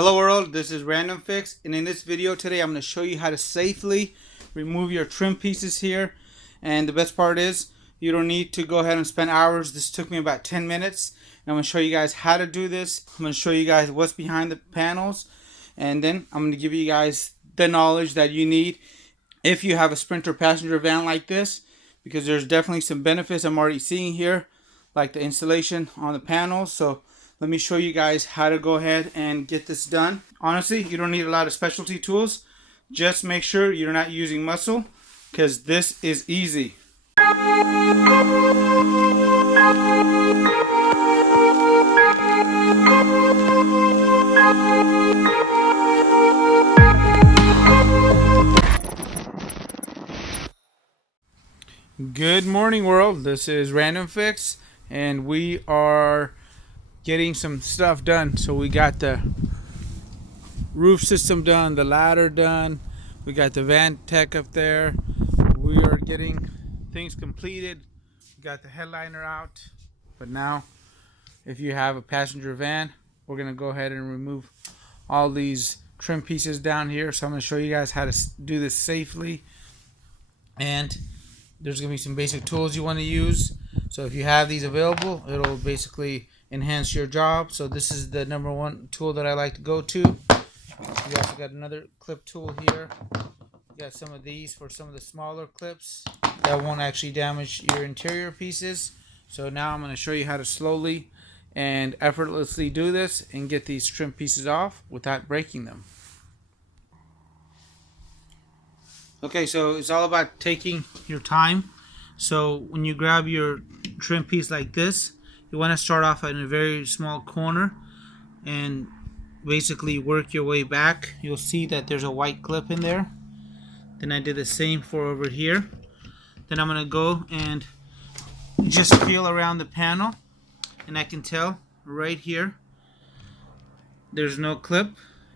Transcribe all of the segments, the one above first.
Hello world, this is Random Fix, and in this video today I'm going to show you how to safely remove your trim pieces here. And the best part is you don't need to go ahead and spend hours. This took me about 10 minutes, and I'm going to show you guys how to do this. I'm going to show you guys what's behind the panels, and then I'm going to give you guys the knowledge that you need if you have a Sprinter passenger van like this, because there's definitely some benefits I'm already seeing here, like the installation on the panels. So let me show you guys how to go ahead and get this done. Honestly, you don't need a lot of specialty tools. Just make sure you're not using muscle, because this is easy. Good morning world, this is Random Fix, and we are getting some stuff done. So we got the roof system done, the ladder done, we got the van tech up there, we are getting things completed, we got the headliner out. But now if you have a passenger van, we're going to go ahead and remove all these trim pieces down here. So I'm going to show you guys how to do this safely, and there's going to be some basic tools you want to use. So if you have these available, it'll basically enhance your job. So this is the number one tool that I like to go to. We also got another clip tool here. We got some of these for some of the smaller clips that won't actually damage your interior pieces. So now I'm going to show you how to slowly and effortlessly do this and get these trim pieces off without breaking them. Okay, so it's all about taking your time. So when you grab your trim piece like this, you want to start off in a very small corner and basically work your way back. You'll see that there's a white clip in there. Then I did the same for over here. Then I'm going to go and just feel around the panel, and I can tell right here there's no clip,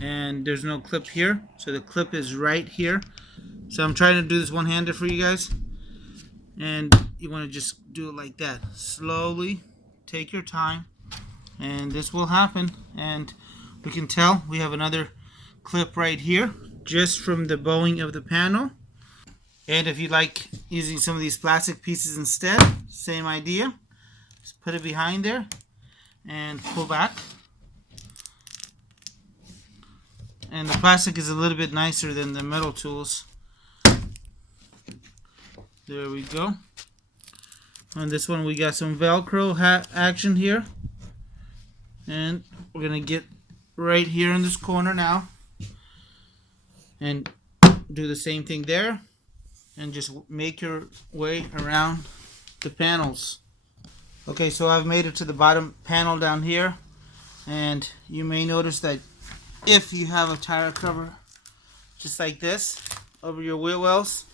and there's no clip here. So the clip is right here. So I'm trying to do this one-handed for you guys, and you want to just do it like that. Slowly take your time, and this will happen. And we can tell we have another clip right here just from the bowing of the panel. And if you like using some of these plastic pieces instead, same idea. Just put it behind there and pull back. And the plastic is a little bit nicer than the metal tools. There we go. On this one we got some Velcro action here, and we're gonna get right here in this corner now and do the same thing there, and just make your way around the panels. Okay, so I've made it to the bottom panel down here, and you may notice that if you have a tire cover just like this over your wheel wells,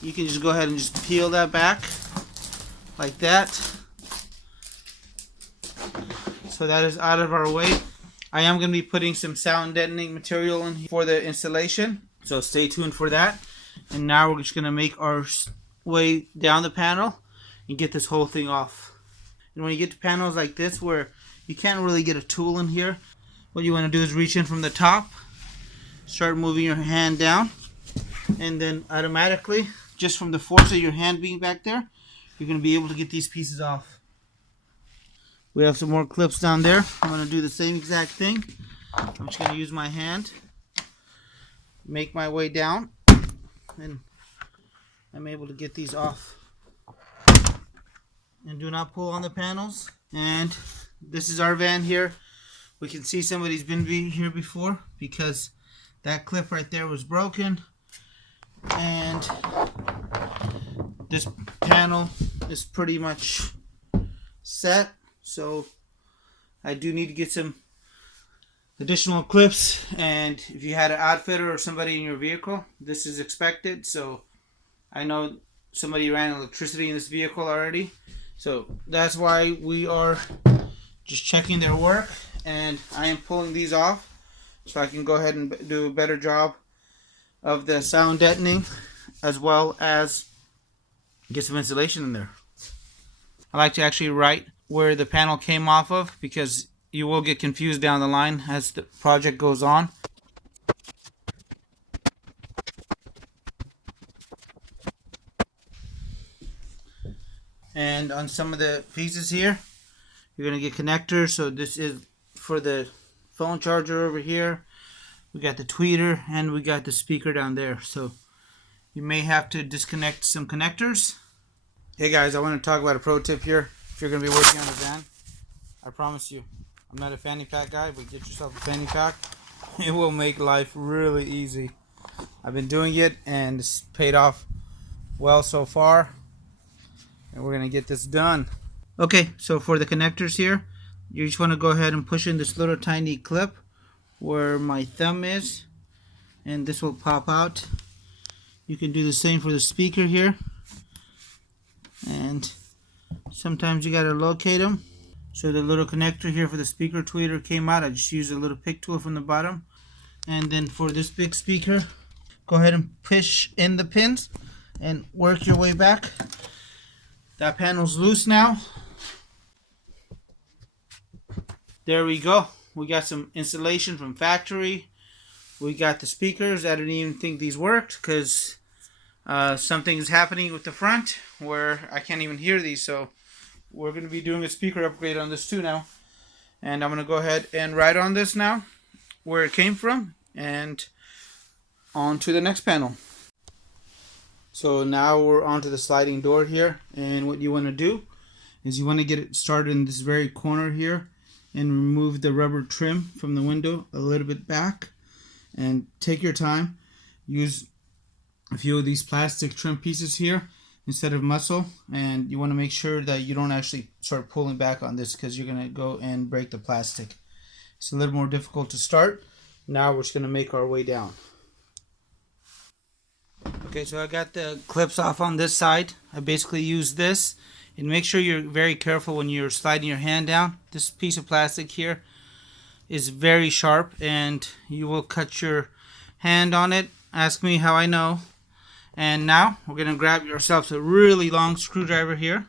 you can just go ahead and just peel that back like that. So that is out of our way. I am going to be putting some sound deadening material in here for the installation, so stay tuned for that. And now we're just going to make our way down the panel and get this whole thing off. And when you get to panels like this where you can't really get a tool in here, what you want to do is reach in from the top, start moving your hand down, and then automatically, just from the force of your hand being back there, you're going to be able to get these pieces off. We have some more clips down there. I'm going to do the same exact thing. I'm just going to use my hand, make my way down, and I'm able to get these off. And do not pull on the panels. And this is our van here. We can see somebody's been here before because that clip right there was broken. And this panel is pretty much set, so I do need to get some additional clips. And if you had an outfitter or somebody in your vehicle, this is expected. So I know somebody ran electricity in this vehicle already, so that's why we are just checking their work, and I am pulling these off so I can go ahead and do a better job of the sound deadening, as well as get some insulation in there. I like to actually write where the panel came off of, because you will get confused down the line as the project goes on. And on some of the pieces here, you're going to get connectors. So this is for the phone charger over here. We got the tweeter and we got the speaker down there. So you may have to disconnect some connectors. Hey guys, I want to talk about a pro tip here. If you're going to be working on a van, I promise you, I'm not a fanny pack guy, but get yourself a fanny pack. It will make life really easy. I've been doing it and it's paid off well so far. And we're going to get this done. Okay, so for the connectors here, you just want to go ahead and push in this little tiny clip where my thumb is, and this will pop out. You can do the same for the speaker here, and sometimes you got to locate them. So the little connector here for the speaker tweeter came out. I just used a little pick tool from the bottom. And then for this big speaker, go ahead and push in the pins and work your way back. That panel's loose now. There we go. We got some insulation from factory. We got the speakers. I didn't even think these worked because something is happening with the front where I can't even hear these. So we're going to be doing a speaker upgrade on this too now. And I'm going to go ahead and write on this now where it came from and on to the next panel. So now we're onto the sliding door here, and what you want to do is you want to get it started in this very corner here and remove the rubber trim from the window a little bit back, and take your time. Use a few of these plastic trim pieces here instead of muscle, and you want to make sure that you don't actually start pulling back on this because you're going to go and break the plastic. It's a little more difficult to start. Now we're just going to make our way down. Okay, so I got the clips off on this side. I basically use this, and make sure you're very careful when you're sliding your hand down. This piece of plastic here is very sharp and you will cut your hand on it. Ask me how I know. And now we're going to grab yourself a really long screwdriver here,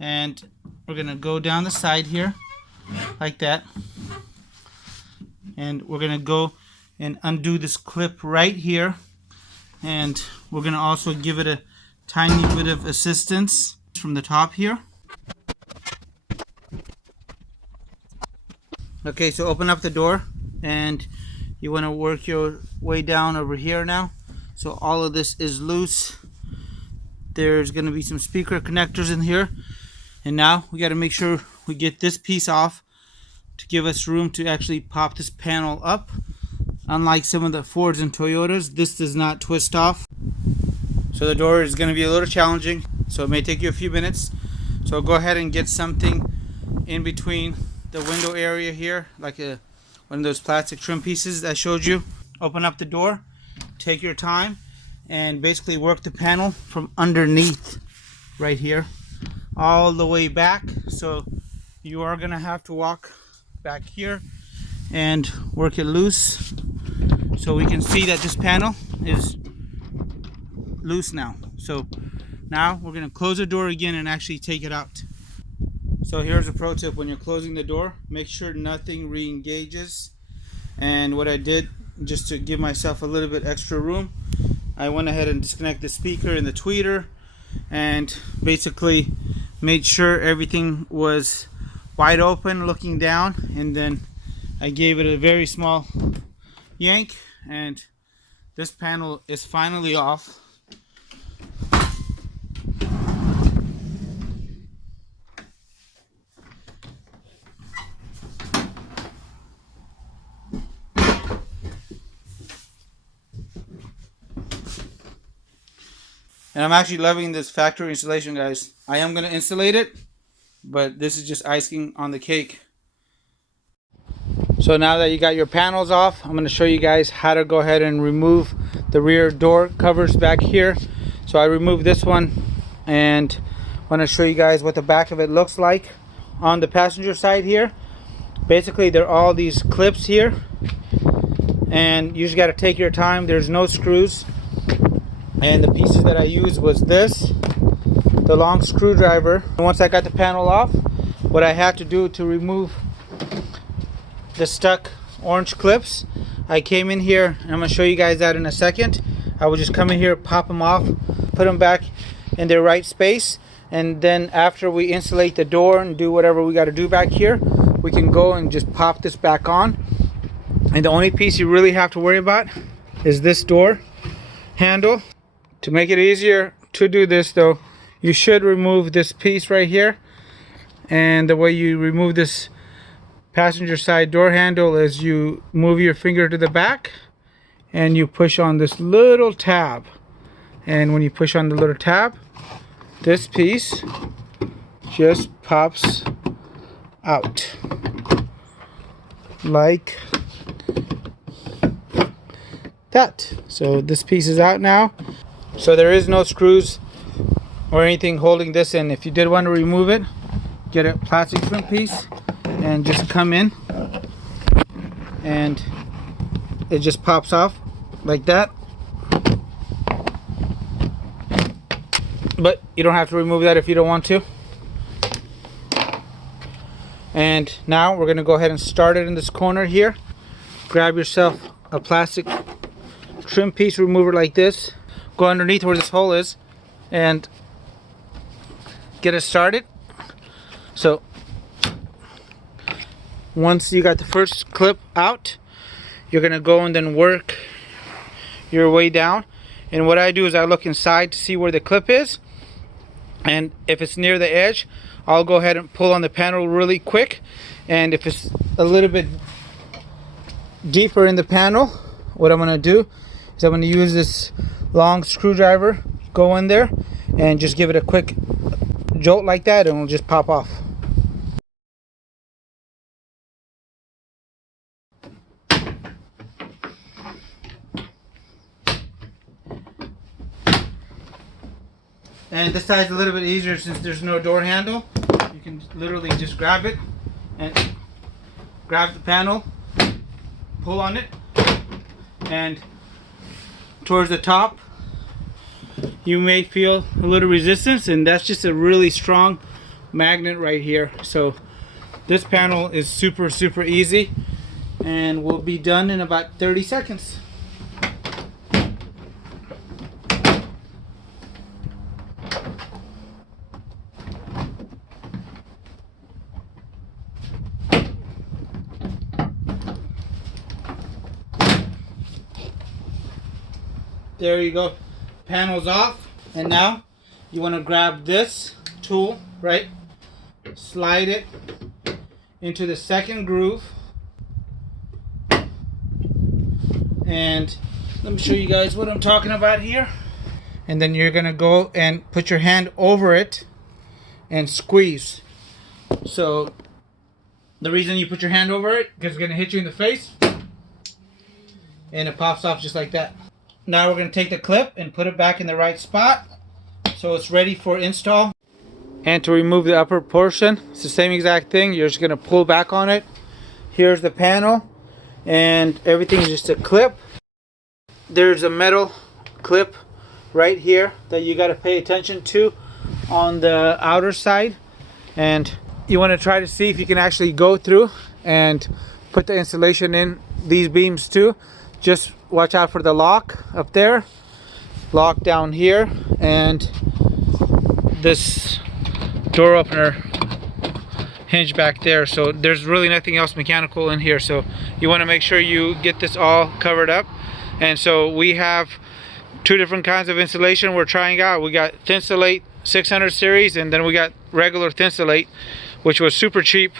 and we're going to go down the side here like that, and we're going to go and undo this clip right here. And we're going to also give it a tiny bit of assistance from the top here. Okay, so open up the door and you want to work your way down over here now. So all of this is loose. There's going to be some speaker connectors in here. And now we got to make sure we get this piece off to give us room to actually pop this panel up. Unlike some of the Fords and Toyotas, this does not twist off. So the door is going to be a little challenging, so it may take you a few minutes. So go ahead and get something in between the window area here, like one of those plastic trim pieces I showed you. Open up the door, take your time, and basically work the panel from underneath right here all the way back. So you are going to have to walk back here and work it loose, so we can see that this panel is loose now. So now we're going to close the door again and actually take it out. So here's a pro tip: when you're closing the door, make sure nothing re-engages. And what I did, just to give myself a little bit extra room, I went ahead and disconnected the speaker and the tweeter and basically made sure everything was wide open looking down, and then I gave it a very small yank, and this panel is finally off. And I'm actually loving this factory installation, guys. I am going to insulate it, but this is just icing on the cake. So now that you got your panels off, I'm going to show you guys how to go ahead and remove the rear door covers back here. So I removed this one, and I want to show you guys what the back of it looks like. On the passenger side here, basically there are all these clips here, and you just got to take your time. There's no screws, and the pieces that I used was this, the long screwdriver. And once I got the panel off, what I had to do to remove the stuck orange clips. I came in here, and I'm going to show you guys that in a second. I will just come in here, pop them off, put them back in their right space, and then after we insulate the door and do whatever we got to do back here, we can go and just pop this back on. And the only piece you really have to worry about is this door handle. To make it easier to do this though, you should remove this piece right here. And the way you remove this passenger side door handle is you move your finger to the back and you push on this little tab. And when you push on the little tab, this piece just pops out like that. So this piece is out now. So there is no screws or anything holding this in. If you did want to remove it, get a plastic trim piece and just come in, and it just pops off like that. But you don't have to remove that if you don't want to. And now we're going to go ahead and start it in this corner here. Grab yourself a plastic trim piece remover like this. Go underneath where this hole is and get it started. So once you got the first clip out, you're going to go and then work your way down. And what I do is I look inside to see where the clip is. And if it's near the edge, I'll go ahead and pull on the panel really quick. And if it's a little bit deeper in the panel, what I'm going to do is I'm going to use this long screwdriver, go in there and just give it a quick jolt like that, and it'll just pop off. And this side's a little bit easier since there's no door handle. You can literally just grab it and grab the panel, pull on it, and towards the top you may feel a little resistance, and that's just a really strong magnet right here. So this panel is super easy and will be done in about 30 seconds. There you go, panel's off. And now you want to grab this tool, right, slide it into the second groove, and let me show you guys what I'm talking about here. And then you're gonna go and put your hand over it and squeeze. So the reason you put your hand over it, because it's gonna hit you in the face and it pops off just like that. Now we're going to take the clip and put it back in the right spot so it's ready for install. And to remove the upper portion, it's the same exact thing. You're just going to pull back on it. Here's the panel and everything is just a clip. There's a metal clip right here that you got to pay attention to on the outer side, and you want to try to see if you can actually go through and put the insulation in these beams too. Just watch out for the lock up there, lock down here, and this door opener hinge back there. So there's really nothing else mechanical in here, so you want to make sure you get this all covered up. And so we have two different kinds of insulation we're trying out. We got Thinsulate 600 series, and then we got regular Thinsulate, which was super cheap,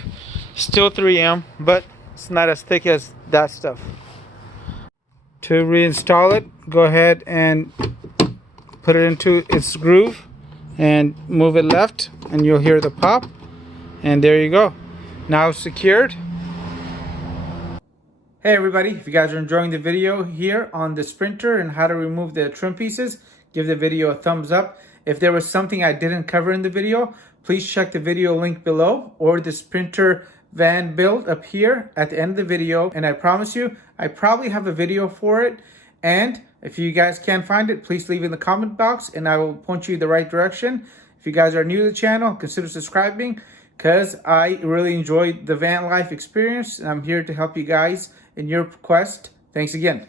still 3M, but it's not as thick as that stuff. To reinstall it, go ahead and put it into its groove and move it left, and you'll hear the pop, and there you go, now it's secured. Hey everybody, if you guys are enjoying the video here on the Sprinter and how to remove the trim pieces, give the video a thumbs up. If there was something I didn't cover in the video, please check the video link below or the Sprinter van build up here at the end of the video, and I promise you I probably have a video for it. And if you guys can't find it, please leave it in the comment box and I will point you the right direction. If you guys are new to the channel, consider subscribing. because I really enjoyed the van life experience, and I'm here to help you guys in your quest. Thanks again.